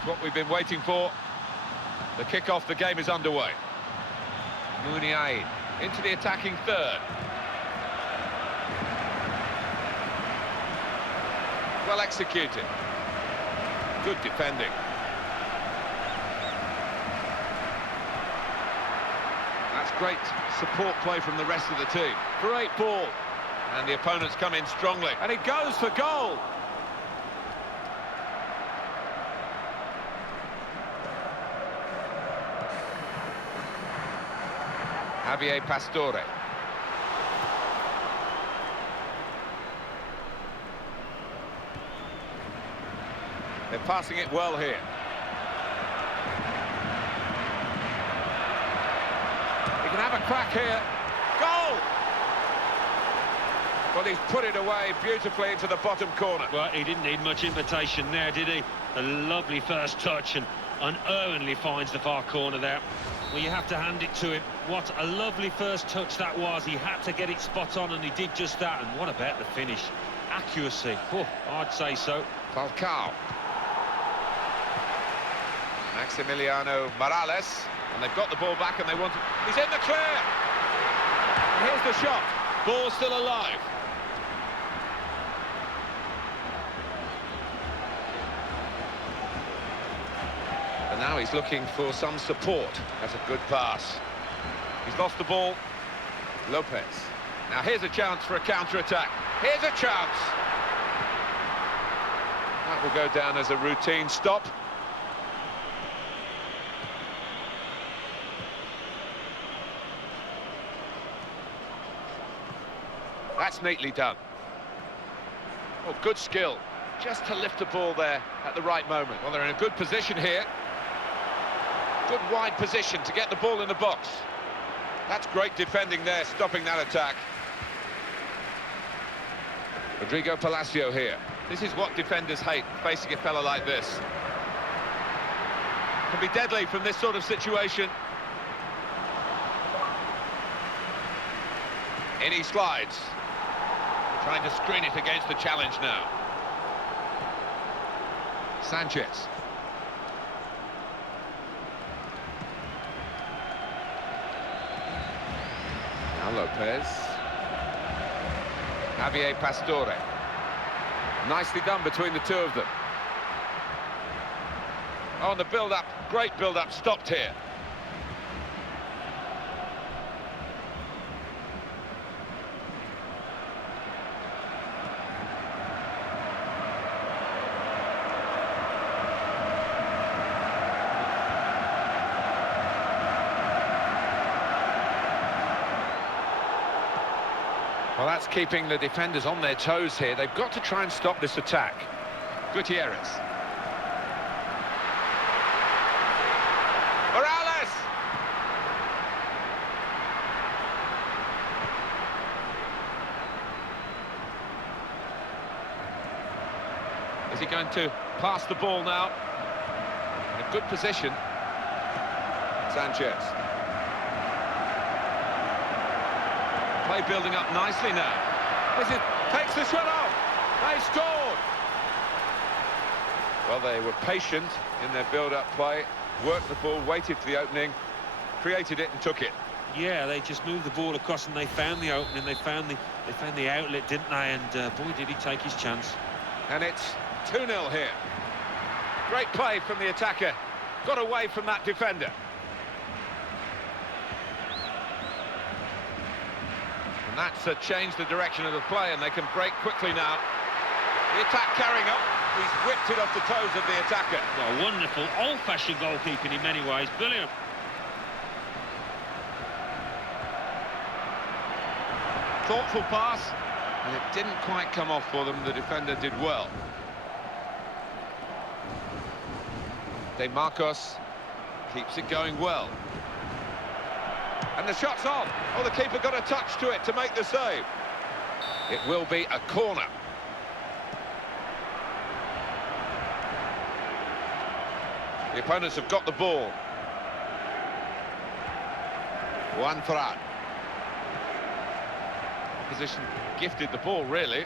It's what we've been waiting for. The kick-off, the game is underway. Muniain into the attacking third. Well executed. Good defending. That's great support play from the rest of the team. Great ball. And the opponents come in strongly. And it goes for goal. Javier Pastore. They're passing it well here. He can have a crack here. Goal! Well, he's put it away beautifully into the bottom corner. Well, he didn't need much invitation there, did he? A lovely first touch and unerringly finds the far corner there. Well, you have to hand it to him. What a lovely first touch that was. He had to get it spot on, and he did just that. And what about the finish? Accuracy. Oh, I'd say so. Falcao. Maximiliano Morales. And they've got the ball back and they want it. He's in the clear! And here's the shot. Ball still alive. And now he's looking for some support. That's a good pass. He's lost the ball. Lopez. Now here's a chance for a counter-attack. Here's a chance. That will go down as a routine stop. That's neatly done. Oh, good skill. Just to lift the ball there at the right moment. Well, they're in a good position here. Good wide position to get the ball in the box. That's great defending there, stopping that attack. Rodrigo Palacio here. This is what defenders hate, facing a fella like this. Can be deadly from this sort of situation. In he slides. Trying to screen it against the challenge now. Sanchez. Now Lopez. Javier Pastore. Nicely done between the two of them. Oh, and the build-up, great build-up, stopped here. Well, that's keeping the defenders on their toes here. They've got to try and stop this attack. Gutierrez. Morales! Is he going to pass the ball now? In a good position. Sanchez. Play building up nicely now. As it takes the shot off. They scored. Well, they were patient in their build-up play, worked the ball, waited for the opening, created it and took it. Yeah, they just moved the ball across and they found the opening, they found the outlet, didn't they? And boy, did he take his chance. And it's 2-0 here. Great play from the attacker. Got away from that defender. And that's changed the direction of the play, and they can break quickly now. The attack carrying up. He's whipped it off the toes of the attacker. Well, wonderful, old-fashioned goalkeeping in many ways. Brilliant. Thoughtful pass, and it didn't quite come off for them. The defender did well. De Marcos keeps it going well. And the shot's on. Oh, the keeper got a touch to it to make the save. It will be a corner. The opponents have got the ball. Juan Ferran. Opposition gifted the ball, really.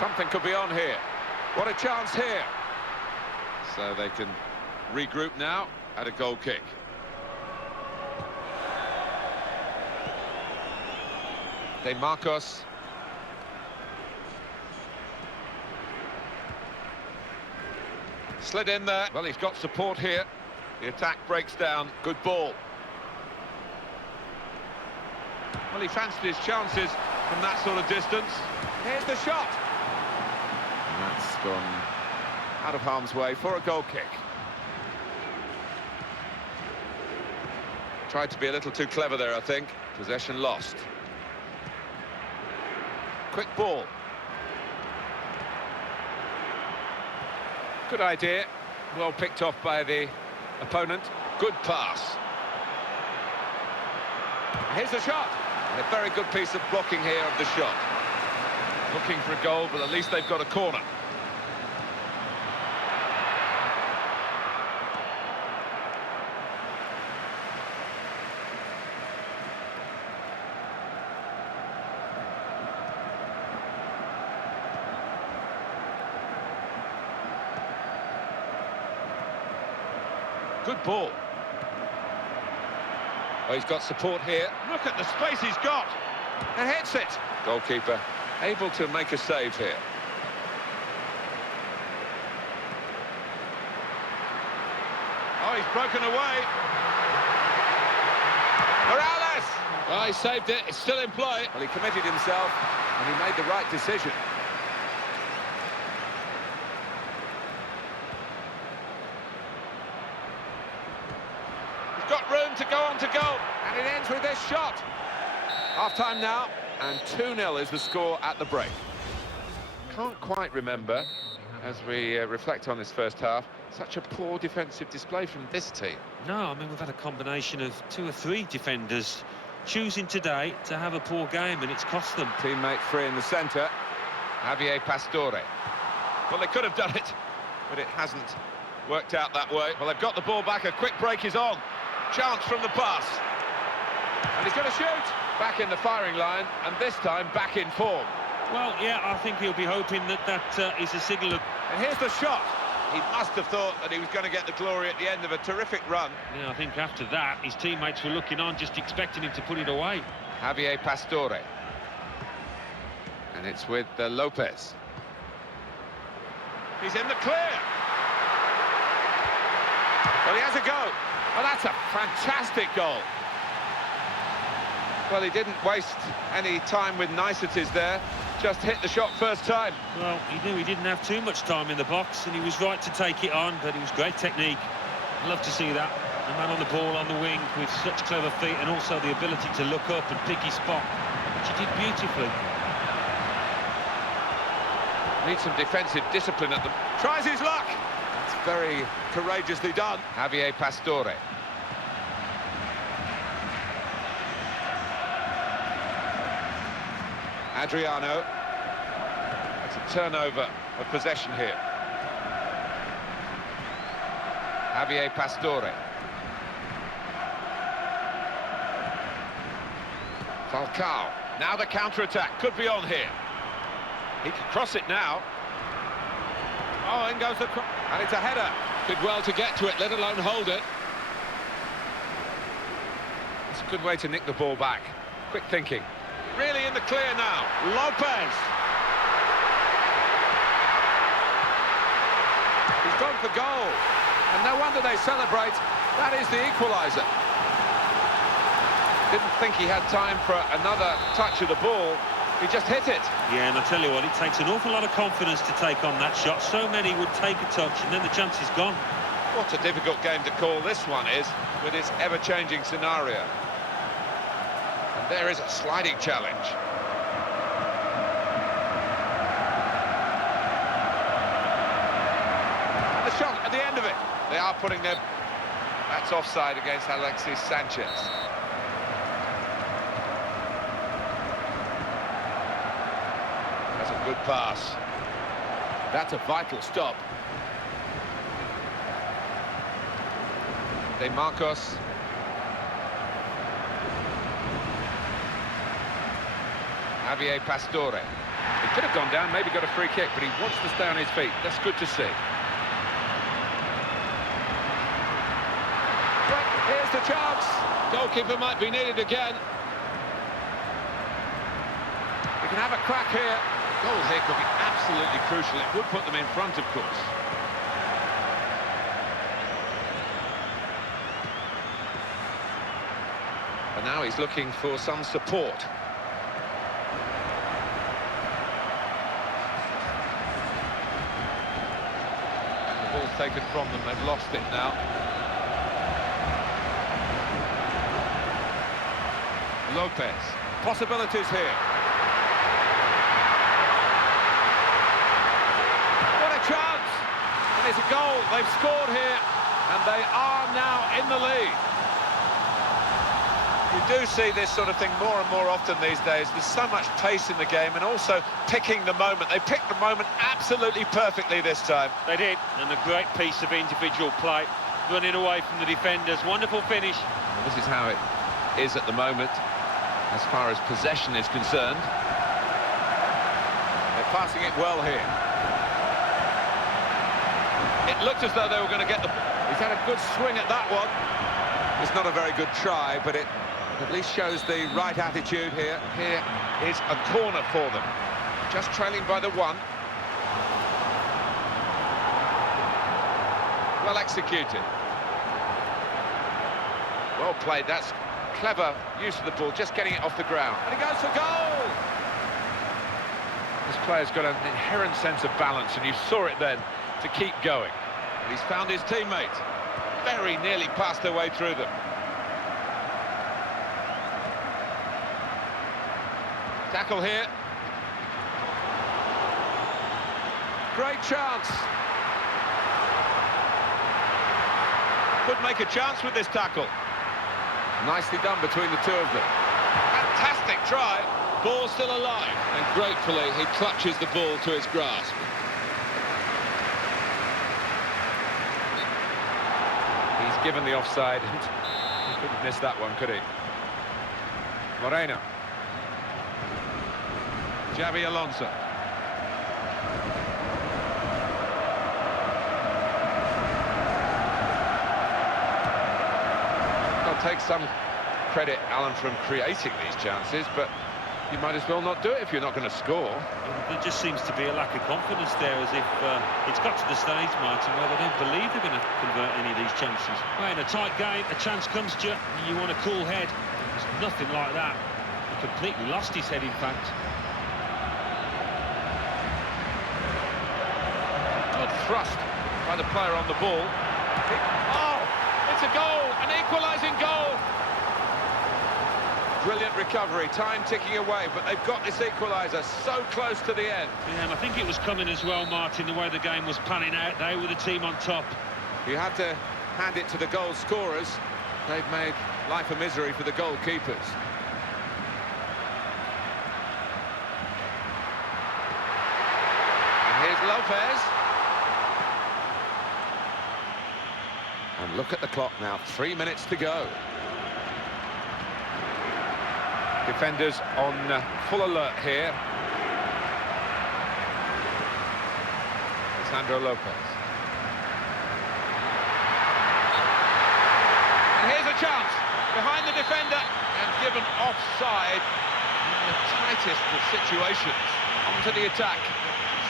Something could be on here. What a chance here. So they can regroup now at a goal kick. De Marcos. Slid in there. Well, he's got support here. The attack breaks down. Good ball. Well, he fancied his chances from that sort of distance. Here's the shot. And that's gone out of harm's way for a goal kick. Tried to be a little too clever there, I think. Possession lost. Quick ball. Good idea. Well picked off by the opponent. Good pass. Here's the shot. And a very good piece of blocking here of the shot. Looking for a goal, but at least they've got a corner. Good ball. Oh, he's got support here. Look at the space he's got. And hits it. Goalkeeper able to make a save here. Oh, he's broken away. Morales! Oh, he saved it. It's still in play. Well, he committed himself and he made the right decision. Got room to go on to goal, and it ends with this shot. Half-time now, and 2-0 is the score at the break. Can't quite remember, as we reflect on this first half, such a poor defensive display from this team. No, I mean, we've had a combination of 2 or 3 defenders choosing today to have a poor game, and it's cost them. Teammate free in the centre, Javier Pastore. Well, they could have done it, but it hasn't worked out that way. Well, they've got the ball back, a quick break is on. Chance from the pass. And he's going to shoot. Back in the firing line, and this time back in form. Well, yeah, I think he'll be hoping that is a signal of... And here's the shot. He must have thought that he was going to get the glory at the end of a terrific run. Yeah, I think after that, his teammates were looking on, just expecting him to put it away. Javier Pastore. And it's with Lopez. He's in the clear. Well, he has a go. Well, that's a fantastic goal. Well, he didn't waste any time with niceties there. Just hit the shot first time. Well, he knew he didn't have too much time in the box, and he was right to take it on, but it was great technique. I'd love to see that. The man on the ball on the wing with such clever feet, and also the ability to look up and pick his spot, which he did beautifully. Needs some defensive discipline at them. Tries his luck. It's very courageously done. Javier Pastore. Adriano. It's a turnover of possession here. Javier Pastore. Falcao. Now the counter-attack could be on here. He can cross it now. Oh, in goes the cross. And it's a header. Did well to get to it, let alone hold it. It's a good way to nick the ball back. Quick thinking. Really in the clear now. Lopez. He's gone for goal. And no wonder they celebrate. That is the equaliser. Didn't think he had time for another touch of the ball. He just hit it. Yeah, and I tell you what, it takes an awful lot of confidence to take on that shot. So many would take a touch, and then the chance is gone. What a difficult game to call this one is, with its ever-changing scenario. And there is a sliding challenge. And the shot at the end of it. They are putting their... That's offside against Alexis Sanchez. Good pass. That's a vital stop. De Marcos. Javier Pastore. He could have gone down, maybe got a free kick, but he wants to stay on his feet. That's good to see. Well, here's the chance. Goalkeeper might be needed again. We can have a crack here. Goal here could be absolutely crucial. It would put them in front, of course. And now he's looking for some support. The ball's taken from them, they've lost it now. Lopez, possibilities here. What a chance! And it's a goal, they've scored here, and they are now in the lead. You do see this sort of thing more and more often these days. There's so much pace in the game, and also picking the moment. They picked the moment absolutely perfectly this time. They did, and a great piece of individual play, running away from the defenders. Wonderful finish. Well, this is how it is at the moment, as far as possession is concerned. They're passing it well here. It looked as though they were going to get the... He's had a good swing at that one. It's not a very good try, but it at least shows the right attitude here. Here is a corner for them. Just trailing by the one. Well executed. Well played. That's clever use of the ball, just getting it off the ground. And he goes for goal! This player's got an inherent sense of balance, and you saw it then, to keep going. And he's found his teammate. Very nearly passed their way through them. Tackle here. Great chance. Could make a chance with this tackle. Nicely done between the two of them. Fantastic try. Ball still alive. And gratefully, he clutches the ball to his grasp. He's given the offside. He couldn't miss that one, could he? Moreno. Xavi Alonso. I'll take some credit, Alan, from creating these chances, but you might as well not do it if you're not going to score. There just seems to be a lack of confidence there, as if it's got to the stage, Martin, where they don't believe they're going to convert any of these chances. Well, in a tight game, a chance comes to you, and you want a cool head. There's nothing like that. He completely lost his head, in fact. Good thrust by the player on the ball. Oh, it's a goal, an equalising goal. Brilliant recovery, time ticking away, but they've got this equaliser so close to the end. Yeah, and I think it was coming as well, Martin, the way the game was panning out. They were the team on top. You have to hand it to the goal scorers. They've made life a misery for the goalkeepers. And here's Lopez. And look at the clock now, 3 minutes to go. Defenders on full alert here. Sandro Lopez. And here's a chance behind the defender and given offside in the tightest of situations. Onto the attack,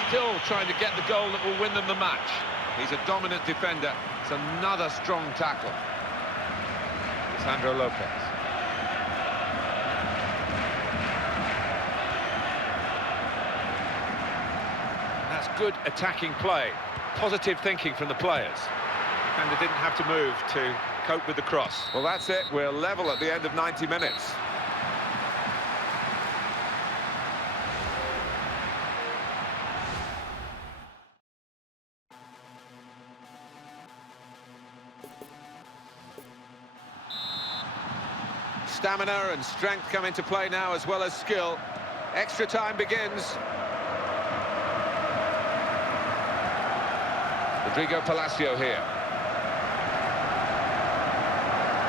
still trying to get the goal that will win them the match. He's a dominant defender. It's another strong tackle. Sandro Lopez. Good attacking play, positive thinking from the players. And they didn't have to move to cope with the cross. Well, that's it. We're level at the end of 90 minutes. Stamina and strength come into play now, as well as skill. Extra time begins. Rodrigo Palacio here.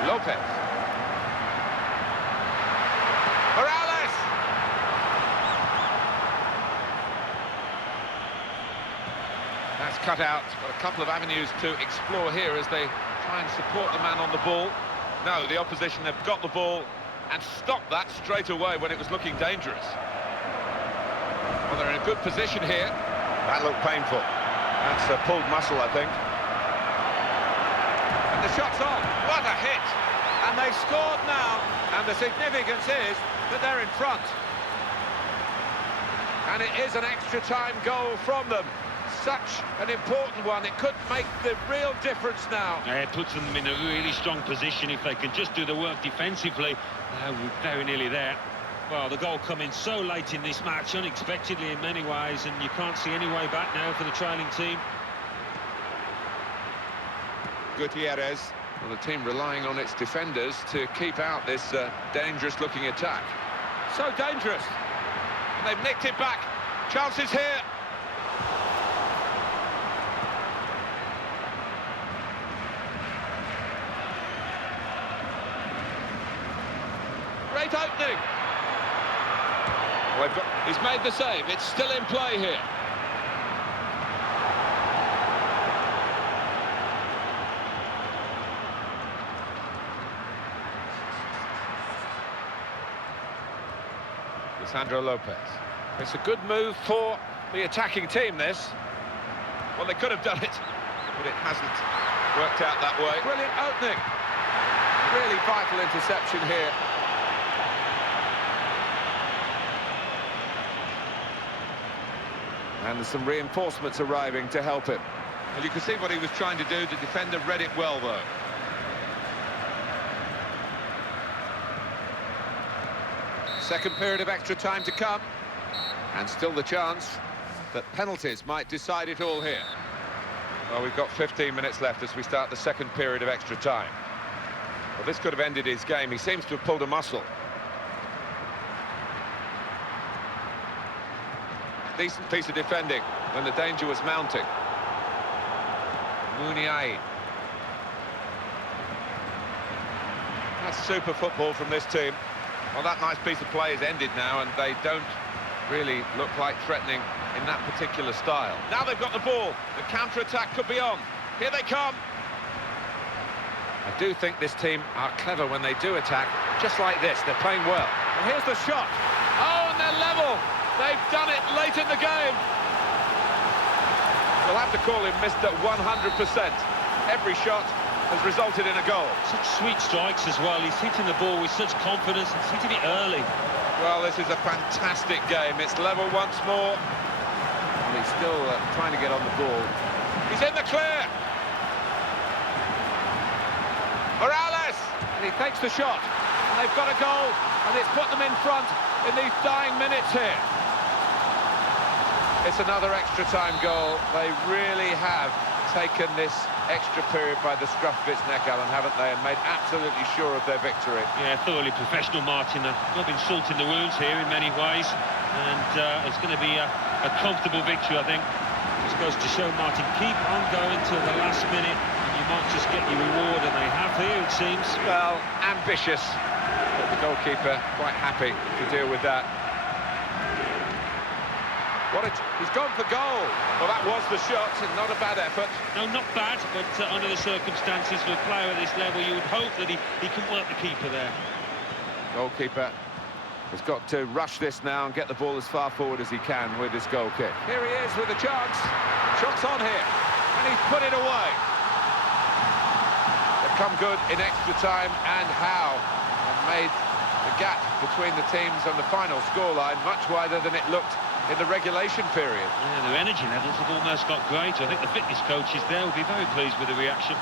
Lopez. Morales! That's cut out. Got a couple of avenues to explore here as they try and support the man on the ball. No, the opposition have got the ball and stopped that straight away when it was looking dangerous. Well, they're in a good position here. That looked painful. That's a pulled muscle, I think. And the shot's on. What a hit! And they've scored now, and the significance is that they're in front. And it is an extra-time goal from them. Such an important one. It could make the real difference now. Yeah, it puts them in a really strong position. If they can just do the work defensively, we're very nearly there. Well, the goal coming so late in this match, unexpectedly in many ways, and you can't see any way back now for the trailing team. Gutierrez. Well, the team relying on its defenders to keep out this dangerous-looking attack. So dangerous. And they've nicked it back. Chances here. Great opening. Well, he's made the save. It's still in play here. Sandro Lopez. It's a good move for the attacking team, this. Well, they could have done it, but it hasn't worked out that way. Brilliant opening. Really vital interception here. And there's some reinforcements arriving to help him. Well, you can see what he was trying to do. The defender read it well, though. Second period of extra time to come, and still the chance that penalties might decide it all here. Well, we've got 15 minutes left as we start the second period of extra time. Well, this could have ended his game. He seems to have pulled a muscle. Decent piece of defending when the danger was mounting. Muniain. That's super football from this team. Well, that nice piece of play is ended now, and they don't really look like threatening in that particular style. Now they've got the ball. The counter-attack could be on. Here they come. I do think this team are clever when they do attack, just like this. They're playing well. And here's the shot. Oh, and they're level. They've done it late in the game. We'll have to call him Mr. 100%. Every shot has resulted in a goal. Such sweet strikes as well. He's hitting the ball with such confidence and he's hitting it early. Well, this is a fantastic game. It's level once more. And he's still trying to get on the ball. He's in the clear. Morales! And he takes the shot. And they've got a goal. And it's put them in front in these dying minutes here. It's another extra time goal. They really have taken this extra period by the scruff of its neck, Alan, haven't they, and made absolutely sure of their victory. Yeah, thoroughly professional, Martin. Rubbing salt in the wounds here in many ways, and it's going to be a comfortable victory, I think. Just goes to show, Martin, keep on going till the last minute, and you might just get your reward, and they have here, it seems. Well, ambitious, but the goalkeeper quite happy to deal with that. He's gone for goal. Well, that was the shot, and not a bad effort. No, not bad, but under the circumstances for a player at this level, you would hope that he can work the keeper there. Goalkeeper has got to rush this now and get the ball as far forward as he can with his goal kick. Here he is with a chance. Shot's on here, and he's put it away. They've come good in extra time, and how, and made the gap between the teams on the final scoreline much wider than it looked in the regulation period. Yeah, their energy levels have almost got greater. I think the fitness coaches there will be very pleased with the reaction.